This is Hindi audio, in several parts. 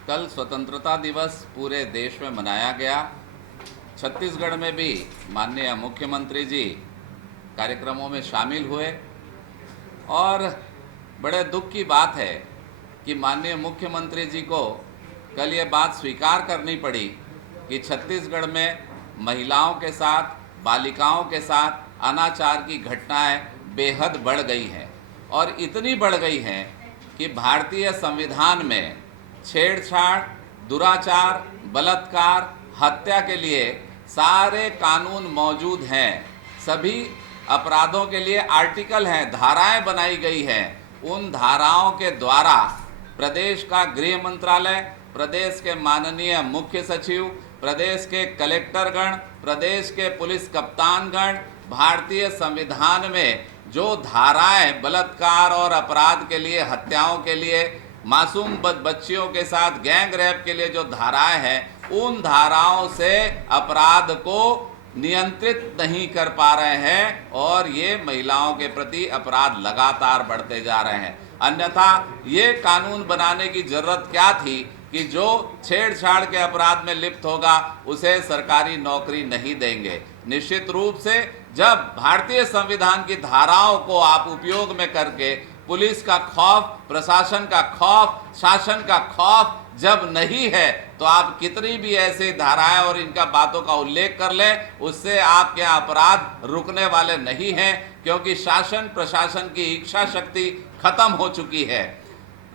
कल स्वतंत्रता दिवस पूरे देश में मनाया गया। छत्तीसगढ़ में भी माननीय मुख्यमंत्री जी कार्यक्रमों में शामिल हुए और बड़े दुख की बात है कि माननीय मुख्यमंत्री जी को कल ये बात स्वीकार करनी पड़ी कि छत्तीसगढ़ में महिलाओं के साथ, बालिकाओं के साथ अनाचार की घटनाएं बेहद बढ़ गई हैं और इतनी बढ़ गई हैं कि भारतीय संविधान में छेड़छाड़, दुराचार, बलात्कार, हत्या के लिए सारे कानून मौजूद हैं। सभी अपराधों के लिए आर्टिकल हैं, धाराएं बनाई गई हैं। उन धाराओं के द्वारा प्रदेश का गृह मंत्रालय, प्रदेश के माननीय मुख्य सचिव, प्रदेश के कलेक्टरगण, प्रदेश के पुलिस कप्तानगण भारतीय संविधान में जो धाराएं बलात्कार और अपराध के लिए, हत्याओं के लिए, मासूम बच्चियों के साथ गैंग रेप के लिए जो धाराएं हैं, उन धाराओं से अपराध को नियंत्रित नहीं कर पा रहे हैं और ये महिलाओं के प्रति अपराध लगातार बढ़ते जा रहे हैं। अन्यथा ये कानून बनाने की जरूरत क्या थी कि जो छेड़छाड़ के अपराध में लिप्त होगा उसे सरकारी नौकरी नहीं देंगे। निश्चित रूप से जब भारतीय संविधान की धाराओं को आप उपयोग में करके पुलिस का खौफ, प्रशासन का खौफ, शासन का खौफ जब नहीं है तो आप कितनी भी ऐसी धाराएं और इनका बातों का उल्लेख कर लें, उससे आपके अपराध रुकने वाले नहीं हैं, क्योंकि शासन प्रशासन की इच्छा शक्ति खत्म हो चुकी है।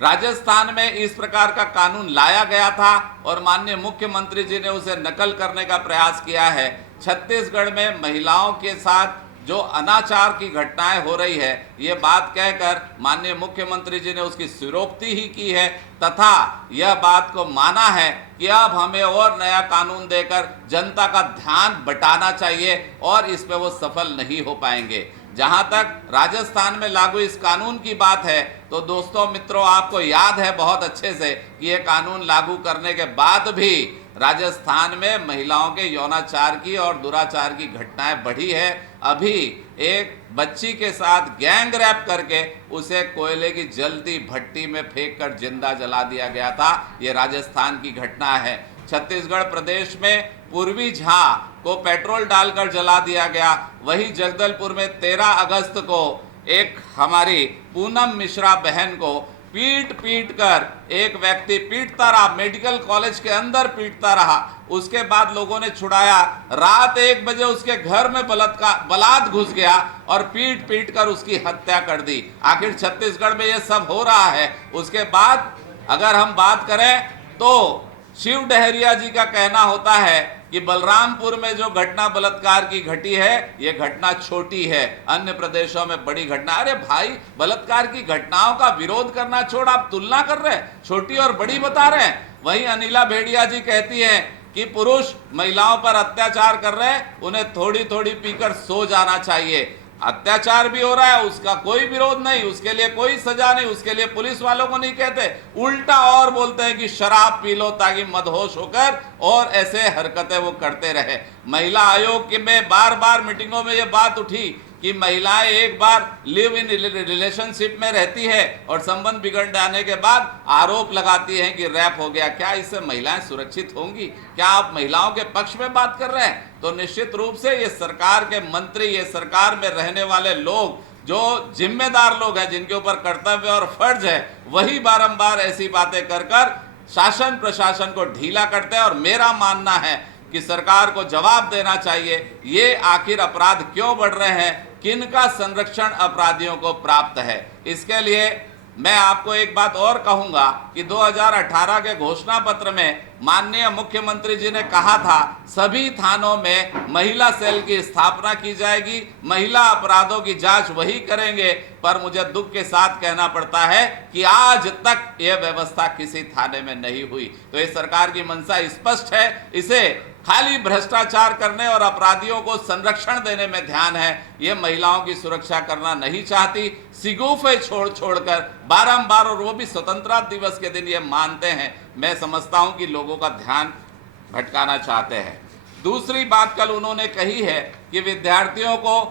राजस्थान में इस प्रकार का कानून लाया गया था और माननीय मुख्यमंत्री जी ने उसे नकल करने का प्रयास किया है। छत्तीसगढ़ में महिलाओं के साथ जो अनाचार की घटनाएं हो रही है, ये बात कहकर माननीय मुख्यमंत्री जी ने उसकी सिरोक्ति ही की है तथा यह बात को माना है कि अब हमें और नया कानून देकर जनता का ध्यान बटाना चाहिए और इस पे वो सफल नहीं हो पाएंगे। जहां तक राजस्थान में लागू इस कानून की बात है तो दोस्तों मित्रों, आपको याद है बहुत अच्छे से कि यह कानून लागू करने के बाद भी राजस्थान में महिलाओं के यौनाचार की और दुराचार की घटनाएं बढ़ी है। अभी एक बच्ची के साथ गैंग रैप करके उसे कोयले की जलती भट्टी में फेंक कर जिंदा जला दिया गया था। ये राजस्थान की घटना है। छत्तीसगढ़ प्रदेश में पूर्वी झा को पेट्रोल डालकर जला दिया गया। वही जगदलपुर में 13 अगस्त को एक हमारी पूनम मिश्रा बहन को पीट पीट कर एक व्यक्ति पीटता रहा, मेडिकल कॉलेज के अंदर पीटता रहा। उसके बाद लोगों ने छुड़ाया। रात 1 बजे उसके घर में बलात् घुस गया और पीट पीट कर उसकी हत्या कर दी। आखिर छत्तीसगढ़ में यह सब हो रहा है। उसके बाद अगर हम बात करें तो शिव डहरिया जी का कहना होता है कि बलरामपुर में जो घटना बलात्कार की घटी है, ये घटना छोटी है, अन्य प्रदेशों में बड़ी घटना। अरे भाई, बलात्कार की घटनाओं का विरोध करना छोड़ आप तुलना कर रहे हैं, छोटी और बड़ी बता रहे हैं। वहीं अनिला भेड़िया जी कहती हैं कि पुरुष महिलाओं पर अत्याचार कर रहे हैं, उन्हें थोड़ी थोड़ी पीकर सो जाना चाहिए। अत्याचार भी हो रहा है, उसका कोई विरोध नहीं, उसके लिए कोई सजा नहीं, उसके लिए पुलिस वालों को नहीं कहते, उल्टा और बोलते हैं कि शराब पी लो ताकि मदहोश होकर और ऐसे हरकतें वो करते रहे। महिला आयोग में बार बार मीटिंगों में ये बात उठी कि महिलाएं एक बार लिव इन रिलेशनशिप में रहती है और संबंध बिगड़ जाने के बाद आरोप लगाती हैं कि रैप हो गया। क्या इससे महिलाएं सुरक्षित होंगी? क्या आप महिलाओं के पक्ष में बात कर रहे हैं? तो निश्चित रूप से ये सरकार के मंत्री, ये सरकार में रहने वाले लोग, जो जिम्मेदार लोग हैं, जिनके ऊपर कर्तव्य और फर्ज है, वही बारंबार ऐसी बातें कर कर शासन प्रशासन को ढीला करते हैं। और मेरा मानना है कि सरकार को जवाब देना चाहिए, ये आखिर अपराध क्यों बढ़ रहे हैं, किनका संरक्षण अपराधियों को प्राप्त है। इसके लिए मैं आपको एक बात और कहूंगा कि 2018 के घोषणा पत्र में माननीय मुख्यमंत्री जी ने कहा था सभी थानों में महिला सेल की स्थापना की जाएगी, महिला अपराधों की जांच वही करेंगे। पर मुझे दुख के साथ कहना पड़ता है कि आज तक यह व्यवस्था किसी थाने में नहीं हुई। तो इस सरकार की मंशा स्पष्ट है, इसे खाली भ्रष्टाचार करने और अपराधियों को संरक्षण देने में ध्यान है। ये महिलाओं की सुरक्षा करना नहीं चाहती। सिगुफे छोड़ छोड़कर बारंबार, और वो भी स्वतंत्रता दिवस के दिन ये मानते हैं। मैं समझता हूं कि लोगों का ध्यान भटकाना चाहते हैं। दूसरी बात कल उन्होंने कही है कि विद्यार्थियों को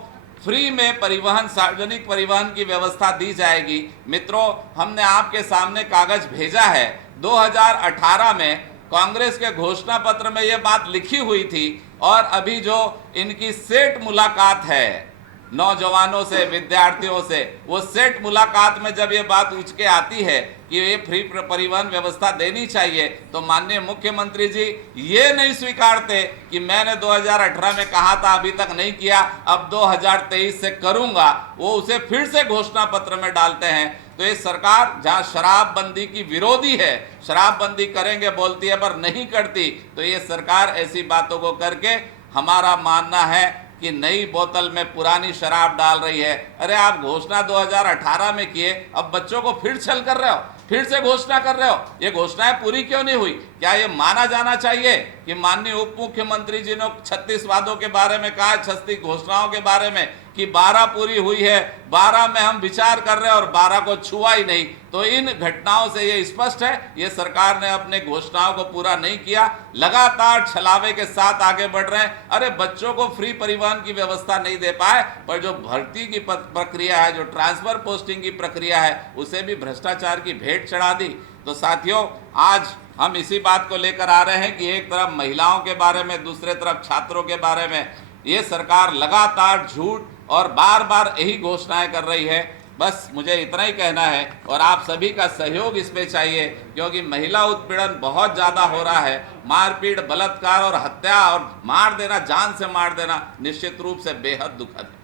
फ्री में परिवहन, सार्वजनिक परिवहन की व्यवस्था दी जाएगी। मित्रों, हमने आपके सामने कागज भेजा है 2018 में कांग्रेस के घोषणा पत्र में यह बात लिखी हुई थी, और अभी जो इनकी सेट मुलाकात है नौजवानों से, विद्यार्थियों से, वो सेट मुलाकात में जब ये बात उठ के आती है कि ये फ्री परिवहन व्यवस्था देनी चाहिए, तो माननीय मुख्यमंत्री जी ये नहीं स्वीकारते कि मैंने 2018 में कहा था, अभी तक नहीं किया, अब 2023 से करूंगा। वो उसे फिर से घोषणा पत्र में डालते हैं। तो ये सरकार जहां शराबबंदी की विरोधी है, शराबबंदी करेंगे बोलती है पर नहीं करती, तो ये सरकार ऐसी बातों को करके हमारा मानना है कि नई बोतल में पुरानी शराब डाल रही है। अरे आप घोषणा 2018 में किए, अब बच्चों को फिर छल कर रहे हो, फिर से घोषणा कर रहे हो। ये घोषणाएं पूरी क्यों नहीं हुई? क्या ये माना जाना चाहिए कि माननीय उप मुख्यमंत्री जी ने 36 वादों के बारे में कहा, 36 घोषणाओं के बारे में कि 12 पूरी हुई है, 12 में हम विचार कर रहे हैं और 12 को छुआ ही नहीं। तो इन घटनाओं से ये स्पष्ट है ये सरकार ने अपने घोषणाओं को पूरा नहीं किया, लगातार छलावे के साथ आगे बढ़ रहे हैं। अरे बच्चों को फ्री परिवहन की व्यवस्था नहीं दे पाए, पर जो भर्ती की प्रक्रिया है, जो ट्रांसफर पोस्टिंग की प्रक्रिया है, उसे भी भ्रष्टाचार की भेंट चढ़ा दी। तो साथियों, आज हम इसी बात को लेकर आ रहे हैं कि एक तरफ महिलाओं के बारे में, दूसरे तरफ छात्रों के बारे में ये सरकार लगातार झूठ और बार बार यही घोषणाएं कर रही है। बस मुझे इतना ही कहना है, और आप सभी का सहयोग इसमें चाहिए, क्योंकि महिला उत्पीड़न बहुत ज़्यादा हो रहा है। मारपीट, बलात्कार और हत्या और मार देना, जान से मार देना निश्चित रूप से बेहद दुखद है।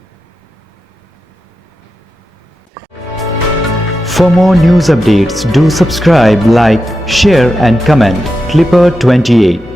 For more news updates, do subscribe, like, share and comment. Clipper 28